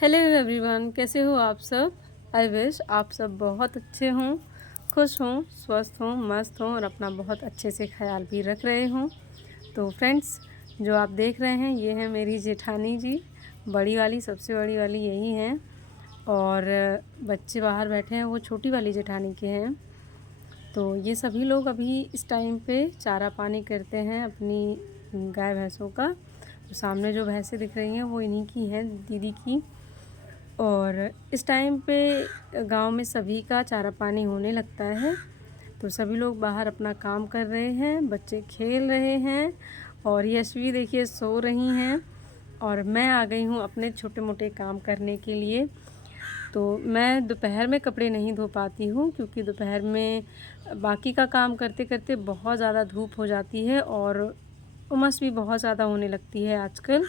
Hello everyone, कैसे हो आप सब। आई विश आप सब बहुत अच्छे हों, खुश हों, स्वस्थ हों, मस्त हों और अपना बहुत अच्छे से ख्याल भी रख रहे हों। तो फ्रेंड्स, जो आप देख रहे हैं ये है मेरी जेठानी जी, बड़ी वाली, सबसे बड़ी वाली यही हैं। और बच्चे बाहर बैठे हैं, वो छोटी वाली जेठानी के हैं। तो ये सभी लोग अभी इस टाइम पे चारा पानी करते हैं अपनी गाय भैंसों का। तो सामने जो भैंसें दिख रही हैं वो इन्हीं की हैं, दीदी की। और इस टाइम पे गांव में सभी का चारा पानी होने लगता है, तो सभी लोग बाहर अपना काम कर रहे हैं, बच्चे खेल रहे हैं और यशवी देखिए सो रही हैं। और मैं आ गई हूँ अपने छोटे मोटे काम करने के लिए। तो मैं दोपहर में कपड़े नहीं धो पाती हूँ क्योंकि दोपहर में बाकी का काम करते करते बहुत ज़्यादा धूप हो जाती है और उमस भी बहुत ज़्यादा होने लगती है आजकल।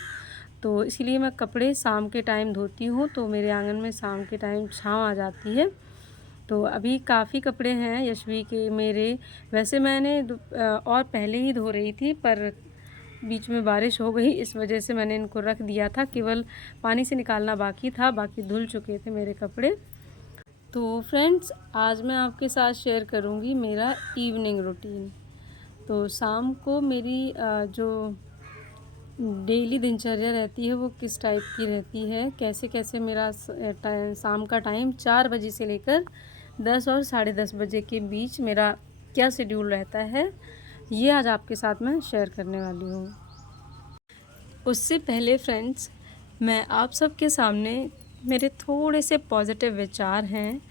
तो इसीलिए मैं कपड़े शाम के टाइम धोती हूँ, तो मेरे आंगन में शाम के टाइम छाँव आ जाती है। तो अभी काफ़ी कपड़े हैं यशवी के मेरे। वैसे मैंने और पहले ही धो रही थी, पर बीच में बारिश हो गई, इस वजह से मैंने इनको रख दिया था। केवल पानी से निकालना बाकी था, बाकी धुल चुके थे मेरे कपड़े। तो फ्रेंड्स, आज मैं आपके साथ शेयर करूँगी मेरा इवनिंग रूटीन। तो शाम को मेरी जो डेली दिनचर्या रहती है वो किस टाइप की रहती है, कैसे कैसे मेरा शाम का टाइम 4 बजे से लेकर 10 और 10:30 बजे के बीच मेरा क्या शेड्यूल रहता है, ये आज आपके साथ मैं शेयर करने वाली हूँ। उससे पहले फ्रेंड्स, मैं आप सबके सामने मेरे थोड़े से पॉजिटिव विचार हैं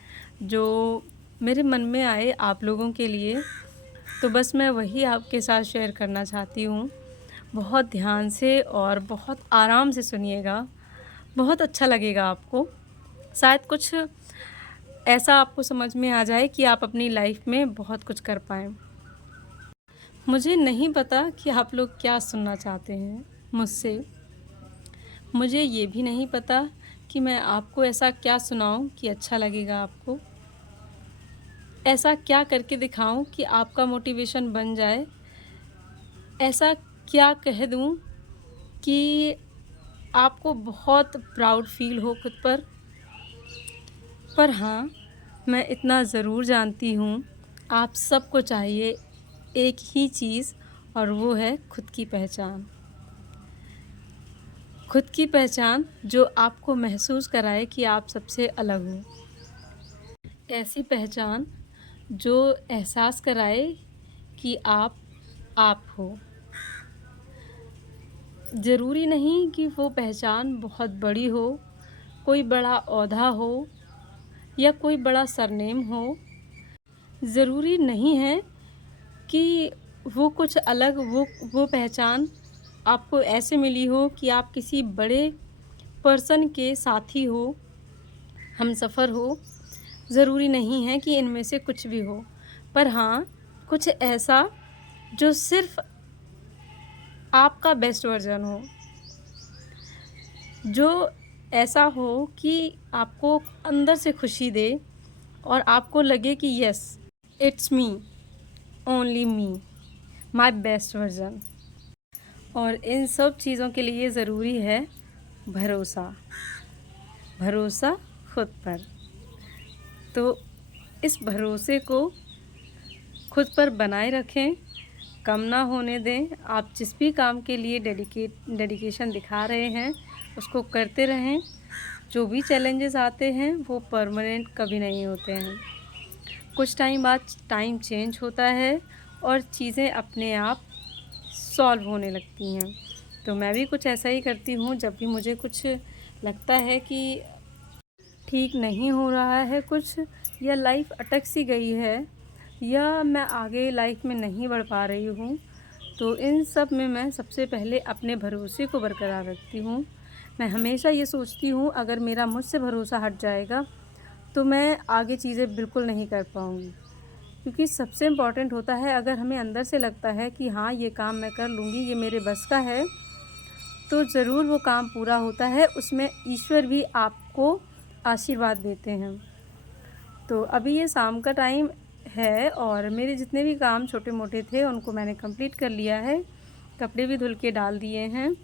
जो मेरे मन में आए आप लोगों के लिए, तो बस मैं वही आपके साथ शेयर करना चाहती हूँ। बहुत ध्यान से और बहुत आराम से सुनिएगा, बहुत अच्छा लगेगा आपको। शायद कुछ ऐसा आपको समझ में आ जाए कि आप अपनी लाइफ में बहुत कुछ कर पाएँ। मुझे नहीं पता कि आप लोग क्या सुनना चाहते हैं मुझसे। मुझे ये भी नहीं पता कि मैं आपको ऐसा क्या सुनाऊं कि अच्छा लगेगा आपको। ऐसा क्या करके दिखाऊं कि आपका मोटिवेशन बन जाए। ऐसा क्या कह दूं कि आपको बहुत प्राउड फील हो खुद पर। पर हाँ, मैं इतना ज़रूर जानती हूँ, आप सबको चाहिए एक ही चीज़, और वो है खुद की पहचान। खुद की पहचान जो आपको महसूस कराए कि आप सबसे अलग हो। ऐसी पहचान जो एहसास कराए कि आप हो। ज़रूरी नहीं कि वो पहचान बहुत बड़ी हो, कोई बड़ा ओहदा हो या कोई बड़ा सरनेम हो। ज़रूरी नहीं है कि वो कुछ अलग वो पहचान आपको ऐसे मिली हो कि आप किसी बड़े पर्सन के साथी हो, हमसफ़र हो। ज़रूरी नहीं है कि इनमें से कुछ भी हो, पर हाँ, कुछ ऐसा जो सिर्फ़ आपका बेस्ट वर्ज़न हो, जो ऐसा हो कि आपको अंदर से खुशी दे और आपको लगे कि yes, it's me, only me, my best version. और इन सब चीज़ों के लिए ज़रूरी है भरोसा, भरोसा खुद पर। तो इस भरोसे को खुद पर बनाए रखें, कम ना होने दें। आप जिस भी काम के लिए डेडिकेशन दिखा रहे हैं उसको करते रहें। जो भी चैलेंजेस आते हैं वो परमानेंट कभी नहीं होते हैं। कुछ टाइम बाद टाइम चेंज होता है और चीज़ें अपने आप सॉल्व होने लगती हैं। तो मैं भी कुछ ऐसा ही करती हूँ, जब भी मुझे कुछ लगता है कि ठीक नहीं हो रहा है कुछ, या लाइफ अटक सी गई है, या मैं आगे लाइफ में नहीं बढ़ पा रही हूँ, तो इन सब में मैं सबसे पहले अपने भरोसे को बरकरार रखती हूँ। मैं हमेशा ये सोचती हूँ अगर मेरा मुझसे भरोसा हट जाएगा तो मैं आगे चीज़ें बिल्कुल नहीं कर पाऊँगी। क्योंकि सबसे इम्पॉर्टेंट होता है, अगर हमें अंदर से लगता है कि हाँ ये काम मैं कर लूँगी, ये मेरे बस का है, तो ज़रूर वो काम पूरा होता है। उसमें ईश्वर भी आपको आशीर्वाद देते हैं। तो अभी ये शाम का टाइम है और मेरे जितने भी काम छोटे मोटे थे उनको मैंने कंप्लीट कर लिया है। कपड़े भी धुल के डाल दिए हैं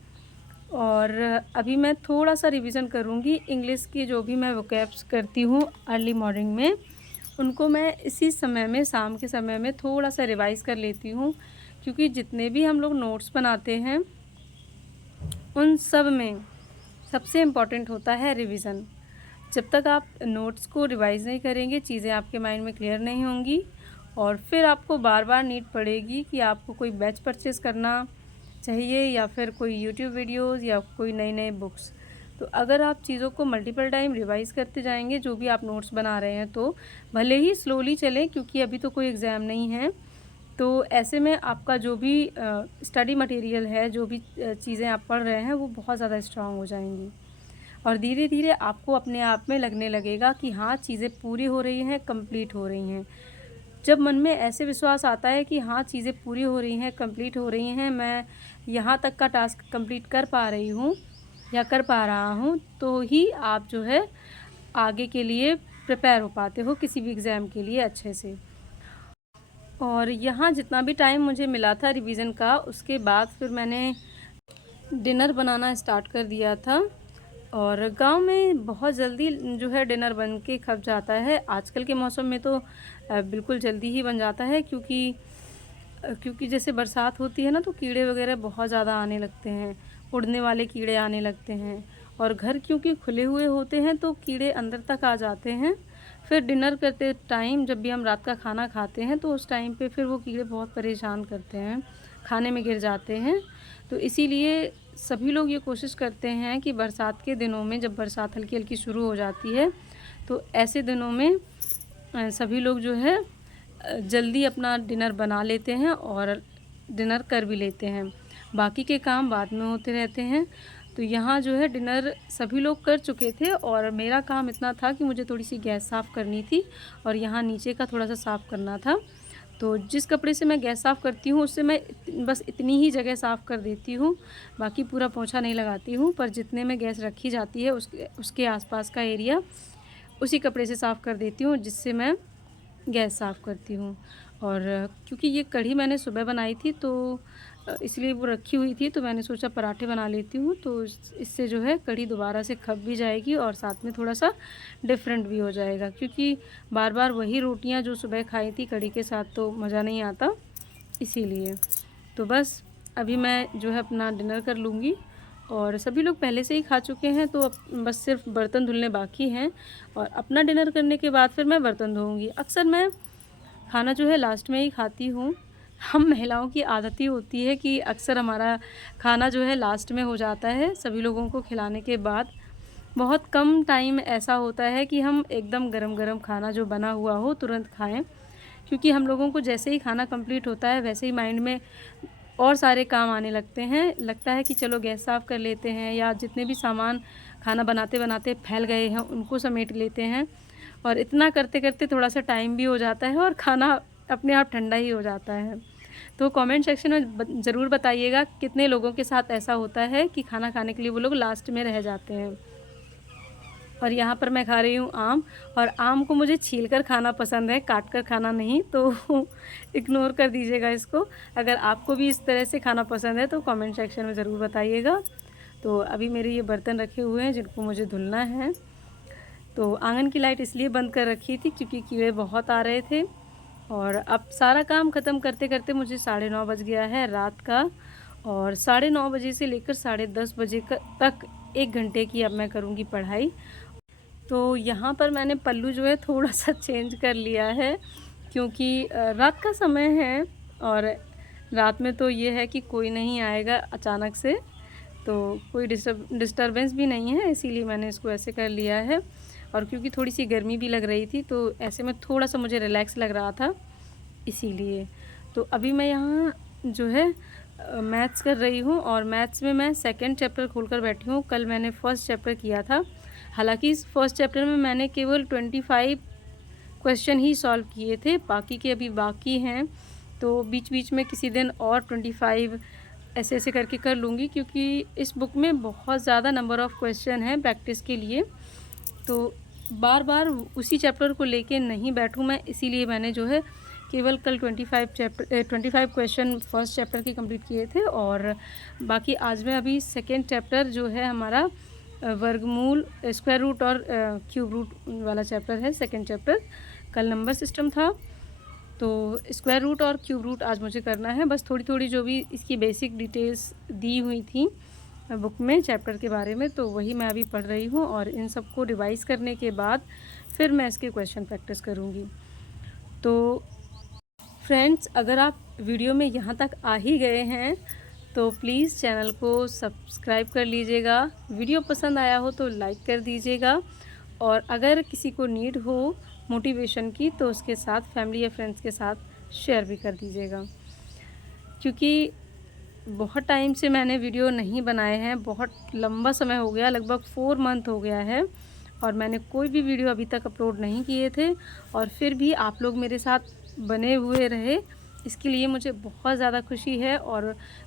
और अभी मैं थोड़ा सा रिवीजन करूँगी इंग्लिश की, जो भी मैं वोकैब्स करती हूँ अर्ली मॉर्निंग में, उनको मैं इसी समय में, शाम के समय में थोड़ा सा रिवाइज़ कर लेती हूँ, क्योंकि जितने भी हम लोग नोट्स बनाते हैं उन सब में सबसे इम्पॉर्टेंट होता है रिवीज़न। जब तक आप नोट्स को रिवाइज़ नहीं करेंगे, चीज़ें आपके माइंड में क्लियर नहीं होंगी और फिर आपको बार बार नीड पड़ेगी कि आपको कोई बैच परचेज़ करना चाहिए या फिर कोई यूट्यूब वीडियोज़ या कोई नई नई बुक्स। तो अगर आप चीज़ों को मल्टीपल टाइम रिवाइज़ करते जाएंगे, जो भी आप नोट्स बना रहे हैं, तो भले ही स्लोली चलें, क्योंकि अभी तो कोई एग्ज़ाम नहीं है, तो ऐसे में आपका जो भी स्टडी मटेरियल है, जो भी चीज़ें आप पढ़ रहे हैं, वो बहुत ज़्यादा स्ट्रांग हो जाएंगी और धीरे धीरे आपको अपने आप में लगने लगेगा कि हाँ, चीज़ें पूरी हो रही हैं, कंप्लीट हो रही हैं। जब मन में ऐसे विश्वास आता है कि हाँ, चीज़ें पूरी हो रही हैं, कंप्लीट हो रही हैं, मैं यहाँ तक का टास्क कंप्लीट कर पा रही हूँ या कर पा रहा हूँ, तो ही आप जो है आगे के लिए प्रिपेयर हो पाते हो किसी भी एग्ज़ाम के लिए अच्छे से। और यहाँ जितना भी टाइम मुझे मिला था रिवीजन का, उसके बाद फिर मैंने डिनर बनाना स्टार्ट कर दिया था। और गांव में बहुत जल्दी जो है डिनर बन के खप जाता है। आजकल के मौसम में तो बिल्कुल जल्दी ही बन जाता है, क्योंकि जैसे बरसात होती है ना, तो कीड़े वगैरह बहुत ज़्यादा आने लगते हैं, उड़ने वाले कीड़े आने लगते हैं। और घर क्योंकि खुले हुए होते हैं तो कीड़े अंदर तक आ जाते हैं। फिर डिनर करते टाइम, जब भी हम रात का खाना खाते हैं, तो उस टाइम पे फिर वो कीड़े बहुत परेशान करते हैं, खाने में गिर जाते हैं। तो इसीलिए सभी लोग ये कोशिश करते हैं कि बरसात के दिनों में, जब बरसात हल्की हल्की शुरू हो जाती है, तो ऐसे दिनों में सभी लोग जो है जल्दी अपना डिनर बना लेते हैं और डिनर कर भी लेते हैं। बाकी के काम बाद में होते रहते हैं। तो यहाँ जो है डिनर सभी लोग कर चुके थे और मेरा काम इतना था कि मुझे थोड़ी सी गैस साफ़ करनी थी और यहाँ नीचे का थोड़ा सा साफ़ करना था। तो जिस कपड़े से मैं गैस साफ़ करती हूँ, उससे मैं बस इतनी ही जगह साफ़ कर देती हूँ, बाकी पूरा पोंछा नहीं लगाती हूँ। पर जितने में गैस रखी जाती है उसके आसपास का एरिया उसी कपड़े से साफ़ कर देती हूँ, जिससे मैं गैस साफ़ करती हूँ। और क्योंकि ये कढ़ी मैंने सुबह बनाई थी, तो इसलिए वो रखी हुई थी, तो मैंने सोचा पराठे बना लेती हूँ, तो इससे जो है कढ़ी दोबारा से खप भी जाएगी और साथ में थोड़ा सा डिफरेंट भी हो जाएगा, क्योंकि बार बार वही रोटियाँ जो सुबह खाई थी कढ़ी के साथ तो मज़ा नहीं आता, इसीलिए। तो बस अभी मैं जो है अपना डिनर कर लूँगी और सभी लोग पहले से ही खा चुके हैं, तो अब बस सिर्फ बर्तन धुलने बाकी हैं और अपना डिनर करने के बाद फिर मैं बर्तन धोऊँगी। अक्सर मैं खाना जो है लास्ट में ही खाती हूँ। हम महिलाओं की आदत ही होती है कि अक्सर हमारा खाना जो है लास्ट में हो जाता है सभी लोगों को खिलाने के बाद। बहुत कम टाइम ऐसा होता है कि हम एकदम गरम-गरम खाना जो बना हुआ हो तुरंत खाएँ, क्योंकि हम लोगों को जैसे ही खाना कंप्लीट होता है वैसे ही माइंड में और सारे काम आने लगते हैं। लगता है कि चलो गैस साफ़ कर लेते हैं, या जितने भी सामान खाना बनाते बनाते फैल गए हैं उनको समेट लेते हैं, और इतना करते करते थोड़ा सा टाइम भी हो जाता है और खाना अपने आप ठंडा ही हो जाता है। तो कमेंट सेक्शन में ज़रूर बताइएगा कितने लोगों के साथ ऐसा होता है कि खाना खाने के लिए वो लोग लास्ट में रह जाते हैं। और यहाँ पर मैं खा रही हूँ आम, और आम को मुझे छील कर खाना पसंद है, काट कर खाना नहीं, तो इग्नोर कर दीजिएगा इसको। अगर आपको भी इस तरह से खाना पसंद है तो कमेंट सेक्शन में ज़रूर बताइएगा। तो अभी मेरे ये बर्तन रखे हुए हैं जिनको मुझे धुलना है। तो आंगन की लाइट इसलिए बंद कर रखी थी क्योंकि कीड़े बहुत आ रहे थे। और अब सारा काम ख़त्म करते करते मुझे 9:30 बज गया है रात का, और 9:30 बजे से लेकर 10:30 बजे तक 1 घंटे की अब मैं करूँगी पढ़ाई। तो यहाँ पर मैंने पल्लू जो है थोड़ा सा चेंज कर लिया है, क्योंकि रात का समय है और रात में तो ये है कि कोई नहीं आएगा अचानक से, तो कोई डिस्टर्बेंस भी नहीं है, इसीलिए मैंने इसको ऐसे कर लिया है। और क्योंकि थोड़ी सी गर्मी भी लग रही थी तो ऐसे में थोड़ा सा मुझे रिलैक्स लग रहा था, इसीलिए। तो अभी मैं यहाँ जो है मैथ्स कर रही हूँ, और मैथ्स में मैं सेकंड चैप्टर खोलकर बैठी हूँ। कल मैंने फर्स्ट चैप्टर किया था, हालांकि इस फर्स्ट चैप्टर में मैंने केवल 25 क्वेश्चन ही सॉल्व किए थे, बाकी के अभी बाकी हैं। तो बीच बीच में किसी दिन और 25 ऐसे ऐसे करके कर लूँगी, क्योंकि इस बुक में बहुत ज़्यादा नंबर ऑफ़ क्वेश्चन हैं प्रैक्टिस के लिए, तो बार बार उसी चैप्टर को लेके नहीं बैठूँ मैं, इसीलिए मैंने जो है केवल कल 25 क्वेश्चन फर्स्ट चैप्टर के कंप्लीट किए थे, और बाकी आज मैं अभी सेकेंड चैप्टर जो है हमारा वर्गमूल, स्क्वायर रूट और क्यूब रूट वाला चैप्टर है, सेकेंड चैप्टर। कल नंबर सिस्टम था, तो स्क्वायर रूट और क्यूब रूट आज मुझे करना है। बस थोड़ी थोड़ी जो भी इसकी बेसिक डिटेल्स दी हुई थी बुक में चैप्टर के बारे में, तो वही मैं अभी पढ़ रही हूँ, और इन सबको रिवाइज़ करने के बाद फिर मैं इसके क्वेश्चन प्रैक्टिस करूँगी। तो फ्रेंड्स, अगर आप वीडियो में यहाँ तक आ ही गए हैं तो प्लीज़ चैनल को सब्सक्राइब कर लीजिएगा। वीडियो पसंद आया हो तो लाइक कर दीजिएगा, और अगर किसी को नीड हो मोटिवेशन की तो उसके साथ, फैमिली या फ्रेंड्स के साथ शेयर भी कर दीजिएगा। क्योंकि बहुत टाइम से मैंने वीडियो नहीं बनाए हैं, बहुत लंबा समय हो गया, लगभग 4 मंथ हो गया है, और मैंने कोई भी वीडियो अभी तक अपलोड नहीं किए थे, और फिर भी आप लोग मेरे साथ बने हुए रहे, इसके लिए मुझे बहुत ज़्यादा खुशी है। और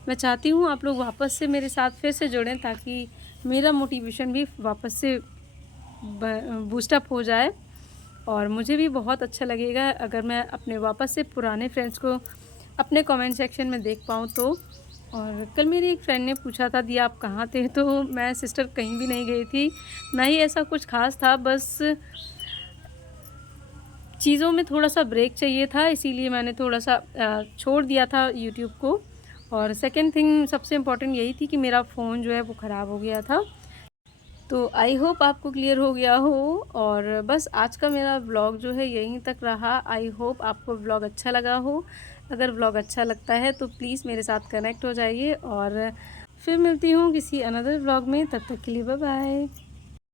मैं चाहती हूँ आप लोग वापस से मेरे साथ फिर से जुड़ें, ताकि मेरा मोटिवेशन भी वापस से बूस्टअप हो जाए, और मुझे भी बहुत अच्छा लगेगा अगर मैं अपने वापस से पुराने फ्रेंड्स को अपने कमेंट सेक्शन में देख पाऊँ तो। और कल मेरी एक फ्रेंड ने पूछा था, दिया आप कहाँ थे, तो मैं सिस्टर कहीं भी नहीं गई थी, ना ही ऐसा कुछ खास था, बस चीज़ों में थोड़ा सा ब्रेक चाहिए था, इसीलिए मैंने थोड़ा सा छोड़ दिया था यूट्यूब को। और सेकंड थिंग सबसे इम्पॉर्टेंट यही थी कि मेरा फ़ोन जो है वो ख़राब हो गया था। तो आई होप आपको क्लियर हो गया हो, और बस आज का मेरा व्लॉग जो है यहीं तक रहा। आई होप आपको व्लॉग अच्छा लगा हो। अगर व्लॉग अच्छा लगता है तो प्लीज़ मेरे साथ कनेक्ट हो जाइए, और फिर मिलती हूँ किसी अनदर व्लॉग में। तब तक के लिए बाय बाय।